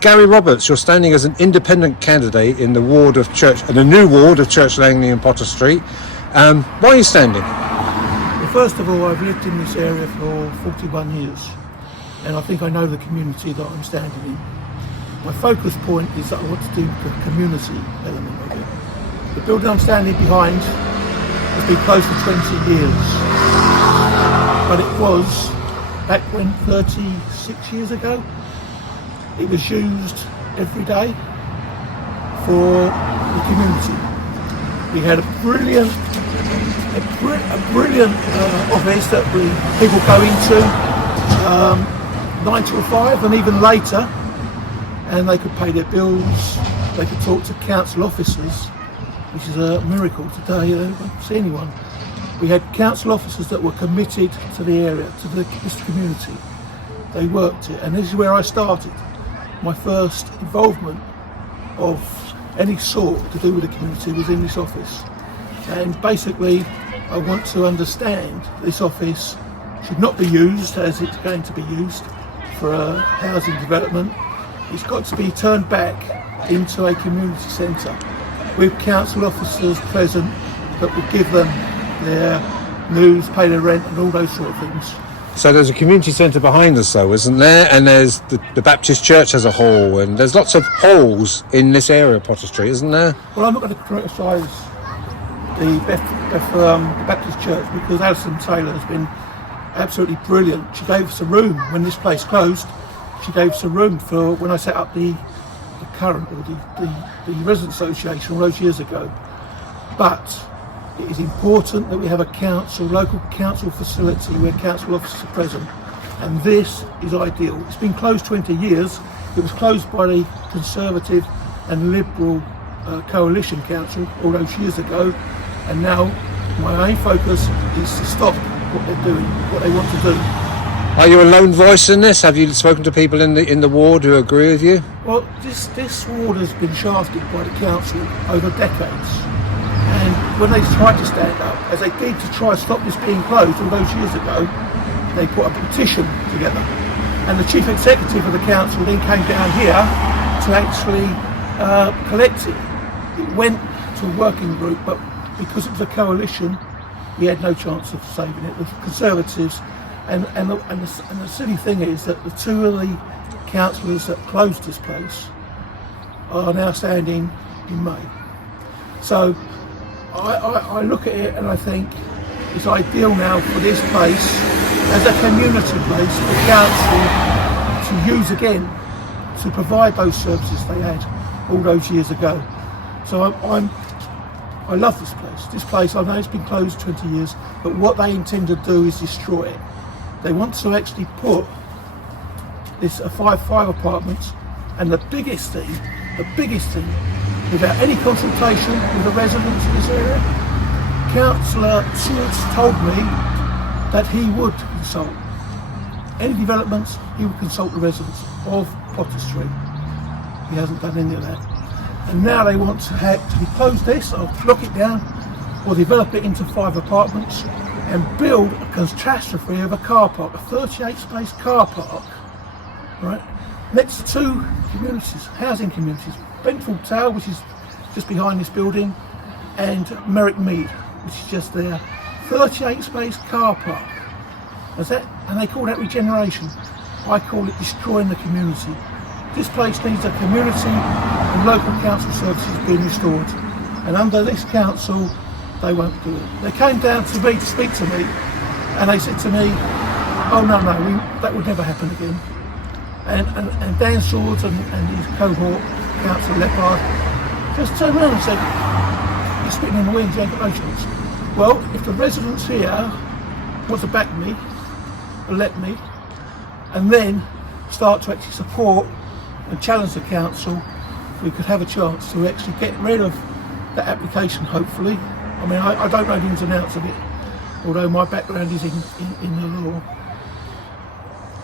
Gary Roberts, you're standing as an independent candidate in the ward of Church, the new ward of Church Langley and Potter Street. Why are you standing? Well, first of all, I've lived in this area for 41 years, and I think I know the community that I'm standing in. My focus point is that I want to do the community element of it. The building I'm standing behind has been closed for 20 years, but it was, back when 36 years ago, it was used every day for the community. We had a brilliant office that people go into 9 till 5 and even later, and they could pay their bills, they could talk to council officers, which is a miracle today. I don't see anyone. We had council officers that were committed to the area, to this community. They worked it, and this is where I started. My first involvement of any sort to do with the community was in this office. And basically, I want to understand this office should not be used as it's going to be used for a housing development. It's got to be turned back into a community centre with council officers present that would give them their news, pay their rent and all those sort of things. So there's a community centre behind us though, isn't there? And there's the Baptist Church as a whole, and there's lots of holes in this area of Potter Street, isn't there? Well, I'm not going to criticise the Baptist Church because Alison Taylor has been absolutely brilliant. She gave us a room when this place closed. She gave us a room for when I set up the current, or the resident association all those years ago. But it is important that we have a local council facility where council officers are present, and this is ideal. It's been closed 20 years. It was closed by the Conservative and Liberal Coalition Council all those years ago, and now my main focus is to stop what they're doing, what they want to do. Are you a lone voice in this? Have you spoken to people in the ward who agree with you? Well, this ward has been shafted by the council over decades, and when they tried to stand up, as they did to try to stop this being closed all those years ago, they put a petition together, and the chief executive of the council then came down here to actually collect it. It went to a working group, but because it was a coalition, we had no chance of saving it. The Conservatives. And the silly thing is that the two of the councillors that closed this place are now standing in May. So I look at it and I think it's ideal now for this place as a community place for the council to use again to provide those services they had all those years ago. So I love this place. This place, I know it's been closed 20 years, but what they intend to do is destroy it. They want to actually put this five apartments, and the biggest thing, without any consultation with the residents in this area, Councillor Swords told me that he would consult any developments. He would consult the residents of Potter Street. He hasn't done any of that, and now they want to close this, or lock it down, or develop it into 5 apartments. And build a catastrophe of a car park, a 38-space car park, right, next to 2 communities, housing communities, Bentford Tower, which is just behind this building, and Merrick Mead, which is just there. 38-space car park. And they call that regeneration. I call it destroying the community. This place needs a community and local council services being restored. And under this council, they won't do it. They came down to me to speak to me, and they said to me, oh no, that would never happen again. And Dan Swords and his cohort, Councillor Leppard, just turned around and said, you're spitting in the wind, you ain't got no chance. Well, if the residents here want to back me, elect me, and then start to actually support and challenge the council, we could have a chance to actually get rid of that application, hopefully. I mean, I don't know the ins and outs of it, although my background is in the law.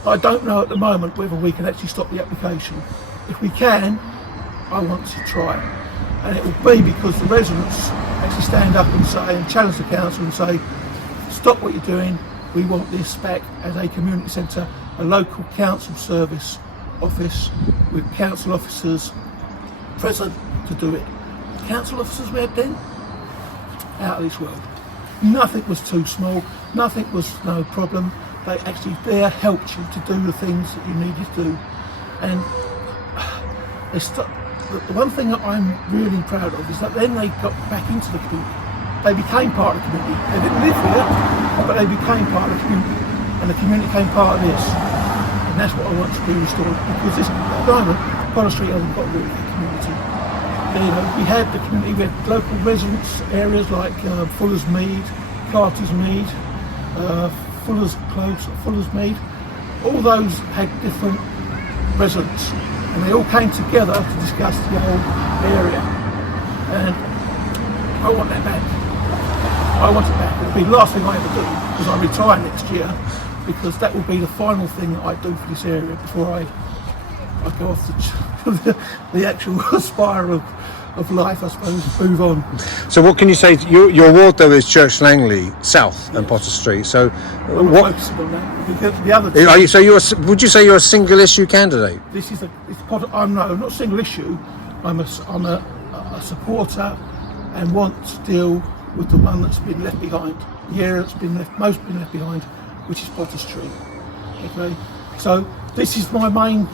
I don't know at the moment whether we can actually stop the application. If we can, I want to try it. And it will be because the residents actually stand up and say, and challenge the council and say, stop what you're doing, we want this back as a community centre, a local council service office with council officers present to do it. The council officers we had then, out of this world. Nothing was too small, nothing was no problem. They actually there helped you to do the things that you needed to do. And the one thing that I'm really proud of is that then they got back into the community. They became part of the community. They didn't live here, but they became part of the community. And the community became part of this. And that's what I want to be restored. Because this, at the moment, Potter Street hasn't got really a community. You know, we had the community, we had local residence areas like Fuller's Mead, Carter's Mead, Fuller's Close, Fuller's Mead. All those had different residents. And they all came together to discuss the whole area. And I want that back. I want it back. It'll be the last thing I ever do, because I retire next year, because that will be the final thing that I do for this area before I go off the actual spiral of life, I suppose, move on. So what can you say? Your ward though is Church Langley South and Potter Street. So I'm what? focusing on that. Because the other two, So would you say you're a single issue candidate? I'm not a single issue. I'm a supporter and want to deal with the one that's been left behind. The area that's been most left behind, which is Potter Street. Okay, so this is my main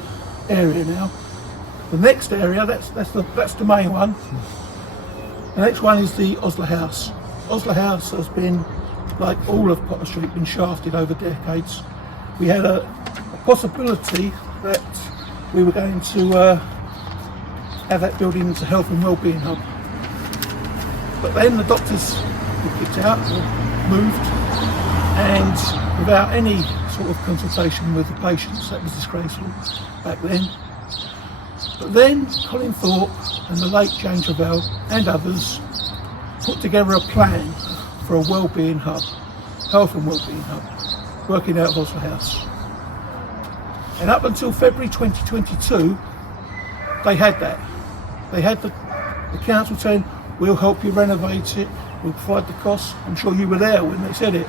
area now. The next area, that's the main one. The next one is the Osler House. Osler House has been, like all of Potter Street, been shafted over decades. We had a possibility that we were going to have that building as a health and wellbeing hub. But then the doctors were kicked out or moved, and without any sort of consultation with the patients, that was disgraceful back then. But then Colin Thorpe and the late James Ravel and others put together a plan for a wellbeing hub, health and wellbeing hub, working out of Osler House. And up until February 2022, they had that. They had the council saying, we'll help you renovate it, we'll provide the costs. I'm sure you were there when they said it.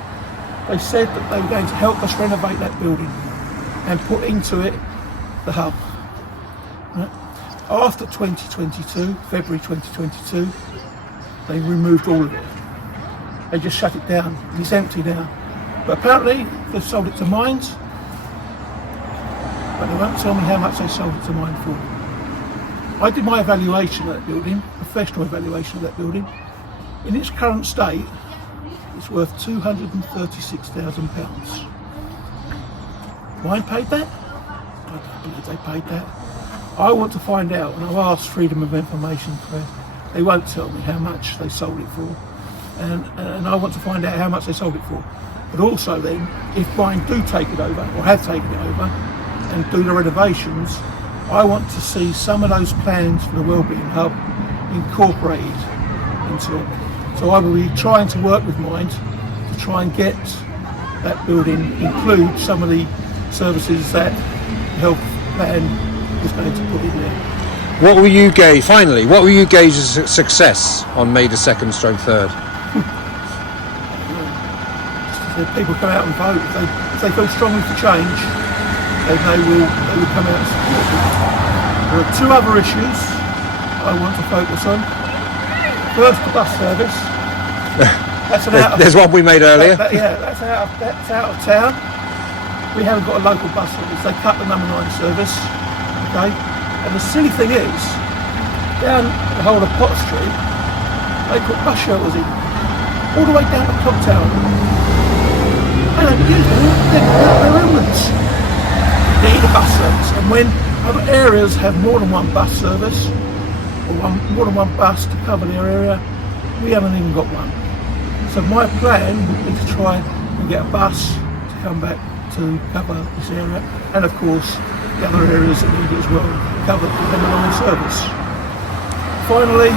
They said that they were going to help us renovate that building and put into it the hub. Right? After 2022, February 2022, they removed all of it. They just shut it down. It's empty now. But apparently they've sold it to Mines, but they won't tell me how much they sold it to Mine for. I did my evaluation of that building, professional evaluation of that building. In its current state, it's worth £236,000. Mine paid that? I don't believe they paid that. I want to find out, and I've asked Freedom of Information for it. They won't tell me how much they sold it for. And I want to find out how much they sold it for. But also then, if Mine do take it over, or have taken it over, and do the renovations, I want to see some of those plans for the Wellbeing Hub incorporated into it. So I will be trying to work with Mine to try and get that building include some of the services that the health plan is going to put in there. What will you gauge, finally, what will you gauge as a success on May the 2nd, stroke 3rd? If people come out and vote, if they feel strongly for change, then they will come out and support it. There are two other issues I want to focus on. First, the bus service. There's one we made earlier. That's out of town. We haven't got a local bus service. They cut the number 9 service. Okay, and the silly thing is, down the whole of Potter Street, they put bus shelters in, all the way down to Clock Tower. They don't use them, they're elements. You need a bus service, and when other areas have more than one bus service, or more than one bus to cover their area, we haven't even got one. So my plan would be to try and get a bus to come back to cover this area, and of course the other areas that need it as well, covered with them along the service. Finally,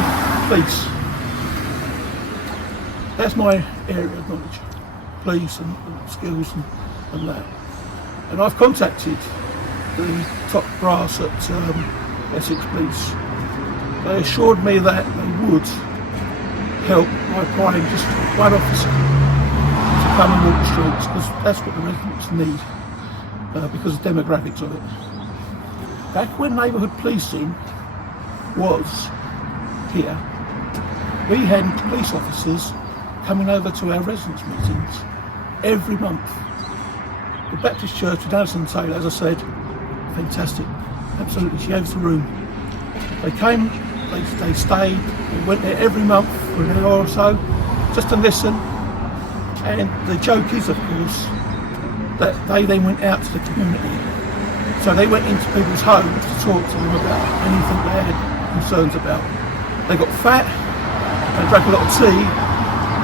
police. That's my area of knowledge, police and skills and that. And I've contacted the top brass at Essex Police. They assured me that they would help by applying just one officer to come and walk the streets, because that's what the residents need, because of the demographics of it. back when neighbourhood policing was here, we had police officers coming over to our residence meetings every month. The Baptist Church with Alison Taylor, as I said, fantastic, absolutely, she gave us a room. They came, they stayed, they went there every month for an hour or so, just to listen. And the joke is, of course, that they then went out to the community. So they went into people's homes to talk to them about anything they had concerns about. They got fat, they drank a lot of tea,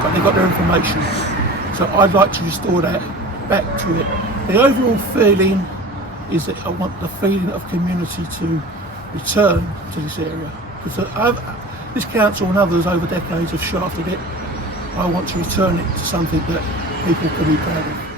but they got their information. So I'd like to restore that back to it. The overall feeling is that I want the feeling of community to return to this area. Because this council and others over decades have shafted it. I want to return it to something that people can be proud of.